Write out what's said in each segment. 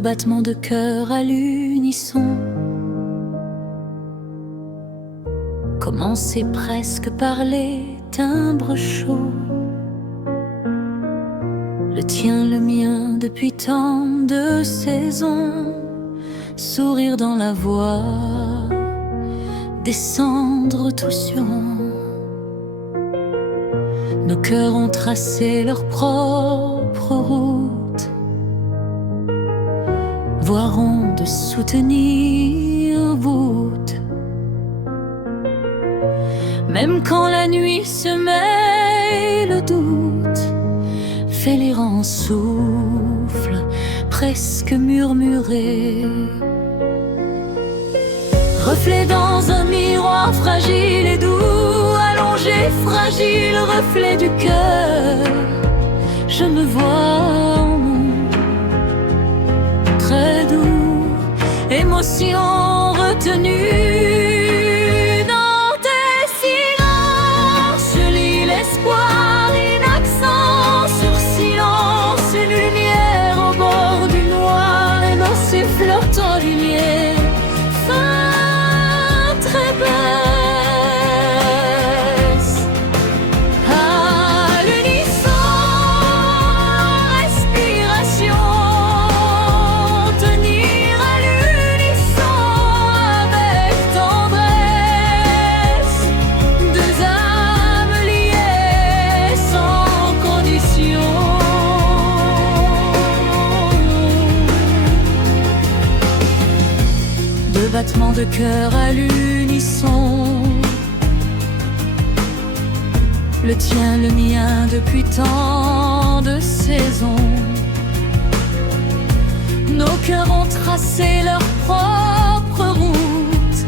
Deux battements de cœur à l'unisson, commencer presque par les timbres chauds. Le tien, le mien, depuis tant de saisons. Sourire dans la voix, descendre tout sur rond. Nos cœurs ont tracé leur propre route, voiront de soutenir voûte. Même quand la nuit se met, le doute fait l'errant souffle, presque murmuré. Reflet dans un miroir fragile et doux, allongé, fragile, reflet du cœur. Je me vois en nous, très doux, émotion retenue. Dans tes silences, je lis l'espoir, une accent sur silence, une lumière au bord du noir, et dans ces flottants lumière. Très baisse, à l'unisson, respiration, tenir à l'unisson avec tendresse, deux âmes liées sans condition. Deux battements de cœur à l'unisson, le tien, le mien, depuis tant de saisons. Nos cœurs ont tracé leur propre route,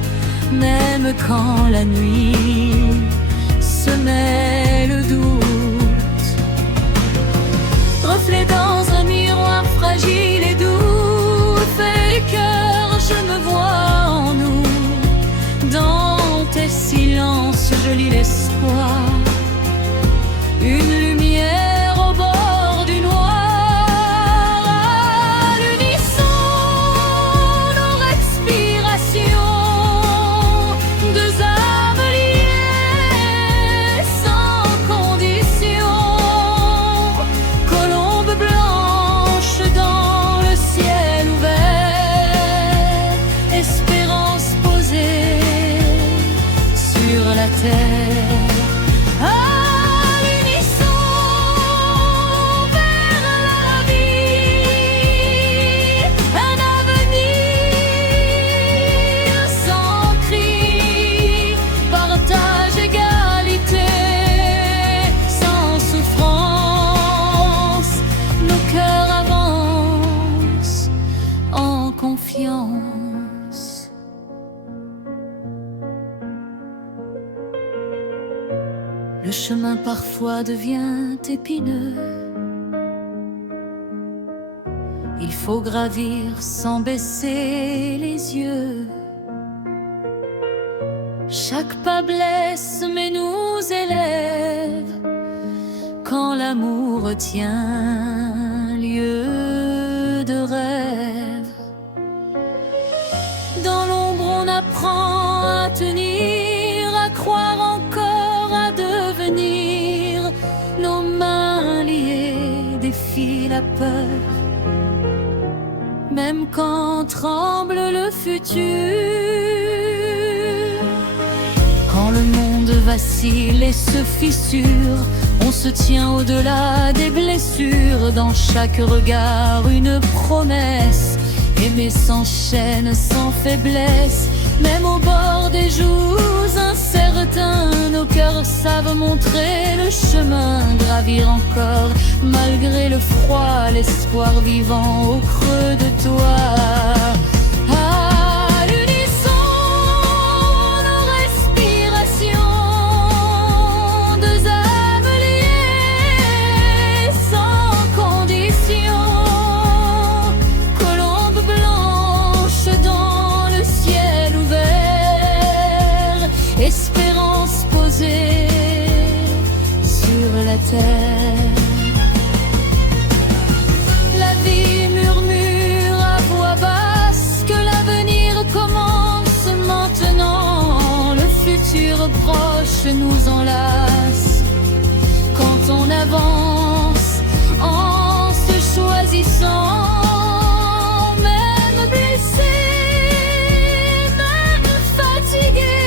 même quand la nuit se met le doute. Reflet dans un miroir fragile et doux, fait du cœur, je me vois en nous. Dans tes silences, je lis l'espoir, une lumière au bord du noir. À l'unisson, nos respirations, deux âmes liées sans condition. Colombe blanche dans le ciel ouvert, espérance posée sur la terre. À l'unisson, vers la vie, un avenir sans cri, partage, égalité, sans souffrance. Nos cœurs avancent en confiance. Le chemin parfois devient épineux, il faut gravir sans baisser les yeux. Chaque pas blesse mais nous élève, quand l'amour tient lieu de rêve. Dans l'ombre on apprend à tenir, à croire encore, à devenir. Nos mains liées défient la peur, même quand tremble le futur. Quand le monde vacille et se fissure, on se tient au-delà des blessures. Dans chaque regard une promesse, aimer sans chaîne, sans faiblesse. Même au bord des jours incertains, nos cœurs savent montrer le chemin. Gravir encore, malgré le froid, l'espoir vivant au creux de toi. À l'unisson, nos respirations, deux âmes liées sans condition. Colombe blanche dans le ciel ouvert, espérance posée sur la terre. La vie murmure à futur proche nous enlace. Quand on avance en se choisissant, même blessé, même fatigué,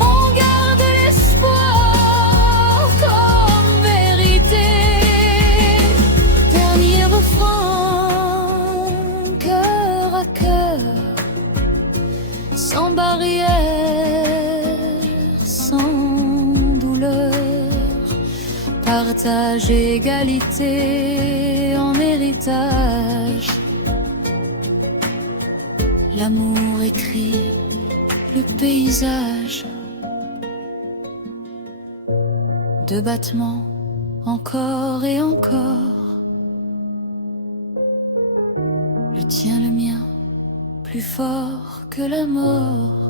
on garde l'espoir comme vérité. Dernier refrain, cœur à cœur, sans barrière, sans douleur, partage, égalité en héritage. L'amour écrit le paysage. De battements encore et encore. Le tien, le mien, plus fort que la mort.